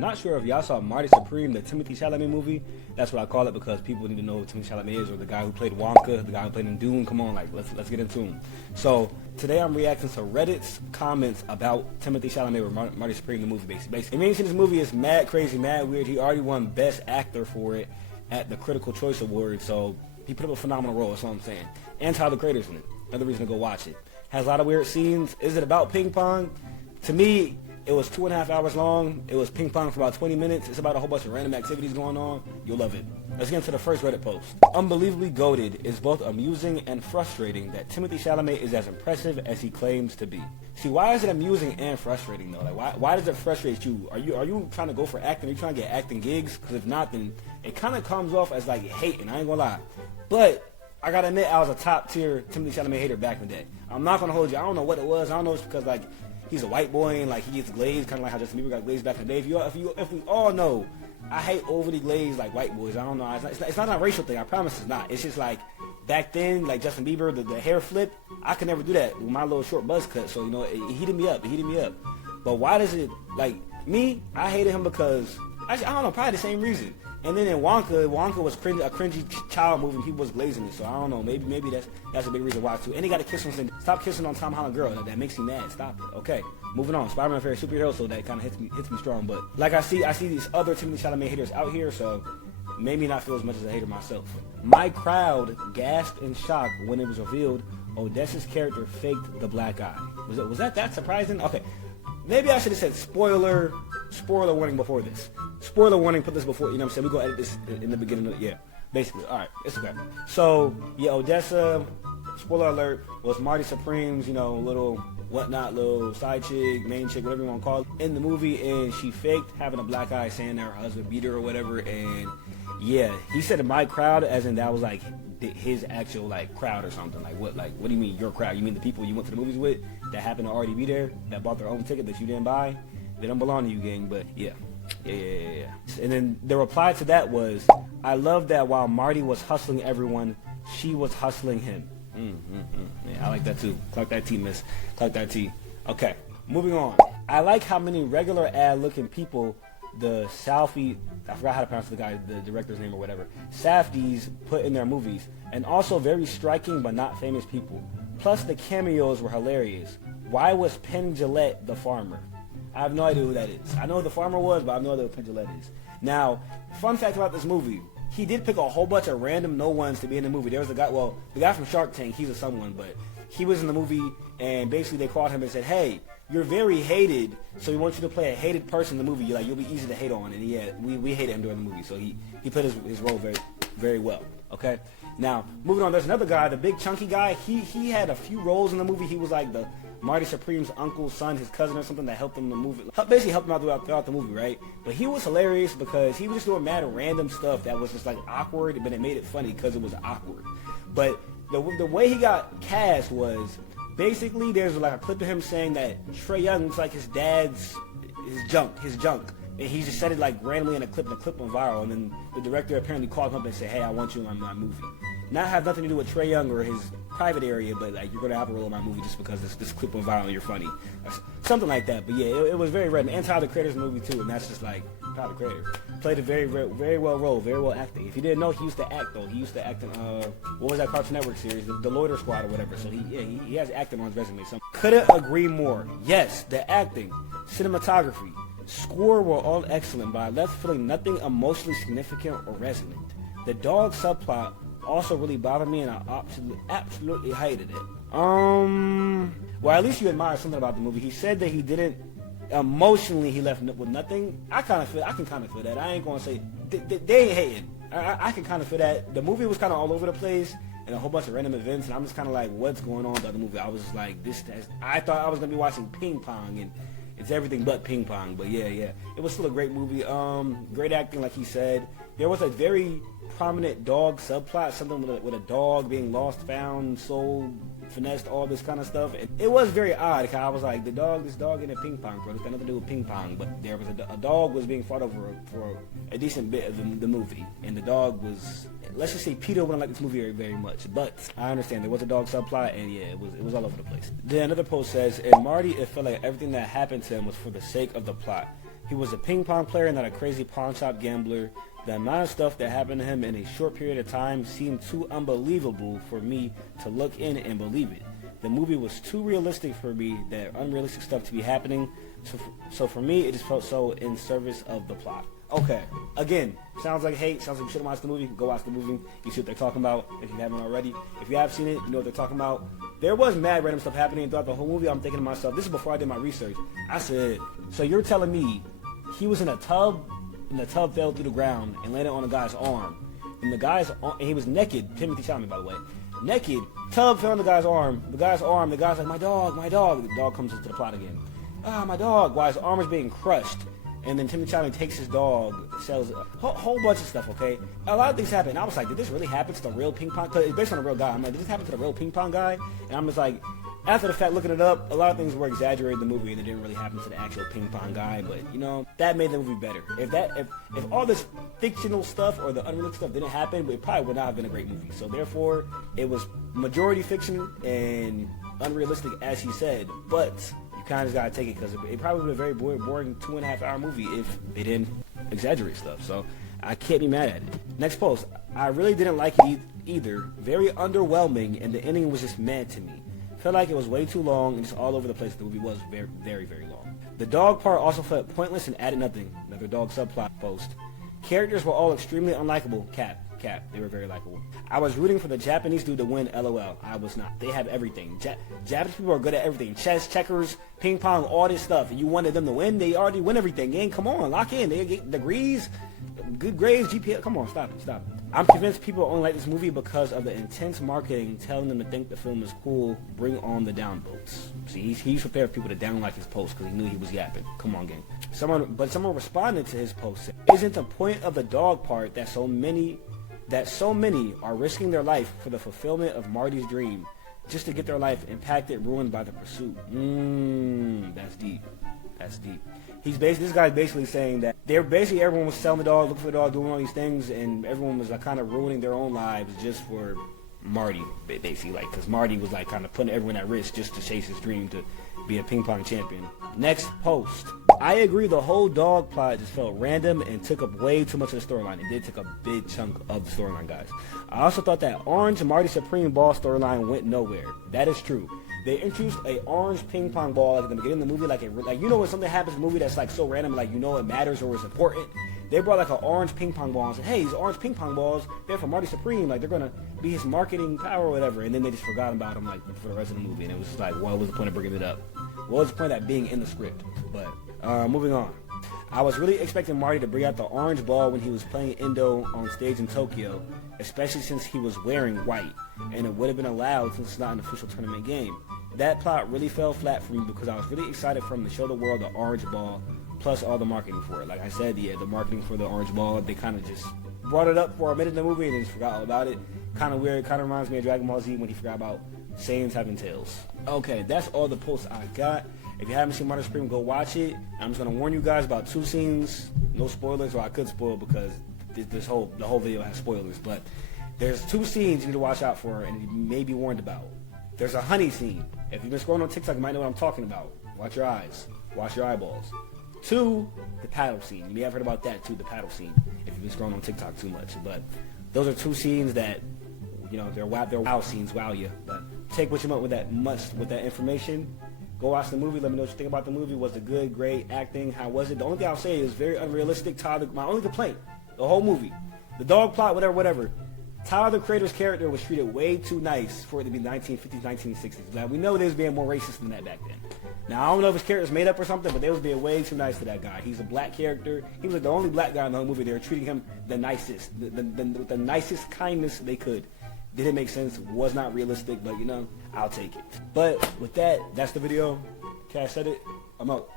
Not sure if y'all saw Marty Supreme, the Timothée Chalamet movie. That's what I call it because people need to know who Timothée Chalamet is, or the guy who played Wonka, the guy who played in Dune. Come on, like let's get into him. So today I'm reacting to Reddit's comments about Timothée Chalamet or Marty Supreme, the movie. Basically, the main thing this movie is mad crazy, mad weird. He already won Best Actor for it at the Critical Choice Award, so he put up a phenomenal role. That's what I'm saying. And Tyler the Creator's in it. Another reason to go watch it. Has a lot of weird scenes. Is it about ping pong? To me, it was 2.5 hours long. It was ping pong for about 20 minutes. It's about a whole bunch of random activities going on. You'll love it. Let's get into the first Reddit post. Unbelievably goated is both amusing and frustrating that Timothée Chalamet is as impressive as he claims to be. See, why is it amusing and frustrating though? Like, why does it frustrate you? Are you trying to go for acting? Are you trying to get acting gigs? Because if not, then it kind of comes off as like hating. I ain't gonna lie. But I gotta admit, I was a top tier Timothée Chalamet hater back in the day. I'm not gonna hold you. I don't know what it was. I don't know if it's because like he's a white boy and like he gets glazed, kind of like how Justin Bieber got glazed back in the day. If we all know, I hate overly glazed like white boys. I don't know. It's not a racial thing. I promise it's not. It's just like back then, like Justin Bieber, the hair flip. I could never do that with my little short buzz cut. So you know, it heated me up. It heated me up. But why does it like me? I hated him because I don't know. Probably the same reason. And then in Wonka was a cringy child movie. He was glazing it, so I don't know. Maybe that's a big reason why too. And he got to kiss on some. Stop kissing on Tom Holland girl. That makes me mad. Stop it. Okay, moving on. Spider-Man favorite superhero, so that kind of hits me strong. But like I see these other Timothée Chalamet haters out here, so made me not feel as much as a hater myself. My crowd gasped in shock when it was revealed Odessa's character faked the black eye. Was that surprising? Okay. Maybe I should have said spoiler warning before this. Spoiler warning, put this before, you know what I'm saying? We're going to edit this in the beginning yeah, basically. All right, it's okay. So, yeah, Odessa, spoiler alert, was Marty Supreme's, little whatnot, little side chick, main chick, whatever you want to call it, in the movie, and she faked having a black eye saying that her husband beat her or whatever, and yeah, he said in my crowd, as in that was like his actual like crowd or something. Like what do you mean your crowd? You mean the people you went to the movies with that happened to already be there, that bought their own ticket that you didn't buy? They don't belong to you, gang. But yeah. And then the reply to that was, I love that while Marty was hustling everyone, she was hustling him. Yeah, I like that too. Clark that T, miss. Clark that T. Okay, moving on. I like how many regular ad-looking people the Southie, I forgot how to pronounce the director's name or whatever, Safdies put in their movies, and also very striking but not famous people. Plus the cameos were hilarious. Why was Penn Jillette the farmer? I have no idea who that is. I know who the farmer was, but I have no idea who Penn Jillette is. Now, fun fact about this movie, he did pick a whole bunch of random no ones to be in the movie. There was the guy from Shark Tank, he's a someone, but he was in the movie, and basically they called him and said, hey, you're very hated, so we want you to play a hated person in the movie. You'll be easy to hate on. And we hated him during the movie, so he played his role very, very well. Okay? Now, moving on, there's another guy, the big chunky guy. He had a few roles in the movie. He was like the Marty Supreme's uncle, son, his cousin or something that helped him in the movie. Basically helped him out throughout the movie, right? But he was hilarious because he was just doing mad random stuff that was just like awkward, but it made it funny because it was awkward. But the way he got cast was, basically, there's like a clip of him saying that Trae Young looks like his dad's junk. And he just said it like randomly in a clip, and the clip went viral. And then the director apparently called him up and said, hey, I want you in my movie. Not have nothing to do with Trae Young or his private area, but like you're going to have a role in my movie just because this clip went viral and you're funny. Something like that. But yeah, it was very random. And Tyler the Creator's movie too, and that's just like Tyler the Creator. Played a very, very well role, very well acting. If you didn't know, he used to act though. He used to act in, what was that Cartoon Network series? The Loiter Squad or whatever. So he has acting on his resume. So couldn't agree more. Yes, the acting, cinematography, score were all excellent, but I left feeling nothing emotionally significant or resonant. The dog subplot also really bothered me, and I absolutely hated it. Well, at least you admire something about the movie. He said that he didn't emotionally, he left with nothing. I can kind of feel that. I ain't gonna say they ain't hating. I can kind of feel that. The movie was kind of all over the place and a whole bunch of random events, and I'm just kind of like, what's going on with the other movie? I was just like, I thought I was gonna be watching ping pong, and it's everything but ping pong. But yeah, it was still a great movie. Great acting, like he said. There was a very prominent dog subplot, something with a dog being lost, found, sold, finessed, all this kind of stuff. It was very odd because I was like, this dog in a ping pong, bro. It's got nothing to do with ping pong. But there was a dog was being fought over for a decent bit of the movie, and the dog was, let's just say, Peter wouldn't like this movie very, very much. But I understand there was a dog subplot, and yeah, it was all over the place. Then another post says, in Marty, it felt like everything that happened to him was for the sake of the plot. He was a ping pong player, not a crazy pawn shop gambler. The amount of stuff that happened to him in a short period of time seemed too unbelievable for me to look in and believe it. The movie was too realistic for me, that unrealistic stuff to be happening. So for me, it just felt so in service of the plot. Okay, again, sounds like hate, sounds like you shouldn't watch the movie. Go watch the movie. You see what they're talking about if you haven't already. If you have seen it, you know what they're talking about. There was mad random stuff happening throughout the whole movie. I'm thinking to myself, this is before I did my research. I said, so you're telling me he was in a tub, and the tub fell through the ground and landed on a guy's arm. And and he was naked, Timothy Chalamet, by the way. Naked, tub fell on the guy's arm. The guy's like, my dog. The dog comes into the plot again. My dog. While his arm is being crushed. And then Timothy Chalamet takes his dog, sells a whole bunch of stuff, okay? A lot of things happen. I was like, did this really happen to the real ping pong? Because it's based on a real guy. I'm like, did this happen to the real ping pong guy? And I'm just like, after the fact, looking it up, a lot of things were exaggerated in the movie and it didn't really happen to the actual ping pong guy. But, you know, that made the movie better. If all this fictional stuff or the unrealistic stuff didn't happen, it probably would not have been a great movie. So therefore, it was majority fiction and unrealistic, as he said. But you kind of just gotta take it because it probably would have been a very boring 2.5 hour movie if they didn't exaggerate stuff. So I can't be mad at it. Next post. I really didn't like it either. Very underwhelming, and the ending was just mad to me. Felt like it was way too long and just all over the place. The movie was very, very, very long. The dog part also felt pointless and added nothing. Another dog subplot post. Characters were all extremely unlikable. Cap. They were very likable. I was rooting for the Japanese dude to win, LOL. I was not. They have everything. Japanese people are good at everything. Chess, checkers, ping pong, all this stuff. And you wanted them to win? They already win everything. Gang, come on, lock in. They get degrees, good grades, GPA. Come on, stop it. I'm convinced people only like this movie because of the intense marketing telling them to think the film is cool. Bring on the downvotes. See, he's prepared for people to downlike his post because he knew he was yapping. Come on, gang. Someone responded to his post saying, isn't the point of the dog part that so many are risking their life for the fulfillment of Marty's dream just to get their life impacted, ruined by the pursuit? That's deep. This guy's basically saying that everyone was selling the dog, looking for the dog, doing all these things, and everyone was like kind of ruining their own lives just for Marty, basically, like, because Marty was like kind of putting everyone at risk just to chase his dream to be a ping pong champion. Next post. I agree, the whole dog plot just felt random and took up way too much of the storyline. It did take a big chunk of the storyline, guys. I also thought that orange Marty Supreme ball storyline went nowhere. That is true. They introduced a orange ping pong ball at the beginning of the movie, like you know when something happens in the movie that's like so random, like you know it matters or it's important. They brought like an orange ping pong ball and said, hey, these orange ping pong balls, they're for Marty Supreme, like they're gonna be his marketing power or whatever. And then they just forgot about him like for the rest of the movie, and it was just like, what was the point of bringing it up? What was the point of that being in the script? But moving on. I was really expecting Marty to bring out the orange ball when he was playing Indo on stage in Tokyo, especially since he was wearing white, and it would have been allowed since it's not an official tournament game. That plot really fell flat for me because I was really excited for him to show the world the orange ball, plus all the marketing for it. Like I said, the marketing for the orange ball, they kind of just brought it up for a minute in the movie and then just forgot all about it. Kind of weird. Kind of reminds me of Dragon Ball Z when he forgot about Saiyans having tails. Okay, that's all the posts I got. If you haven't seen Marty Supreme, go watch it. I'm just going to warn you guys about 2 scenes. No spoilers, or I could spoil because the whole video has spoilers. But there's 2 scenes you need to watch out for and you may be warned about. There's a honey scene. If you've been scrolling on TikTok, you might know what I'm talking about. Watch your eyes. Watch your eyeballs. 2, the paddle scene. You may have heard about that too, the paddle scene, if you've been scrolling on TikTok too much. But those are 2 scenes that, you know, they're wow scenes, wow you. But take what you want with that information. Go watch the movie. Let me know what you think about the movie. Was it good, great, acting? How was it? The only thing I'll say is very unrealistic. My only complaint, the whole movie, the dog plot, whatever. Tyler, the Creator's character, was treated way too nice for it to be 1950s, 1960s. Now, we know they was being more racist than that back then. Now, I don't know if his character was made up or something, but they was being way too nice to that guy. He's a black character. He was like the only black guy in the whole movie. They were treating him the nicest, the nicest kindness they could. Didn't make sense, was not realistic, but, you know, I'll take it. But with that, that's the video. Cash said it. I'm out.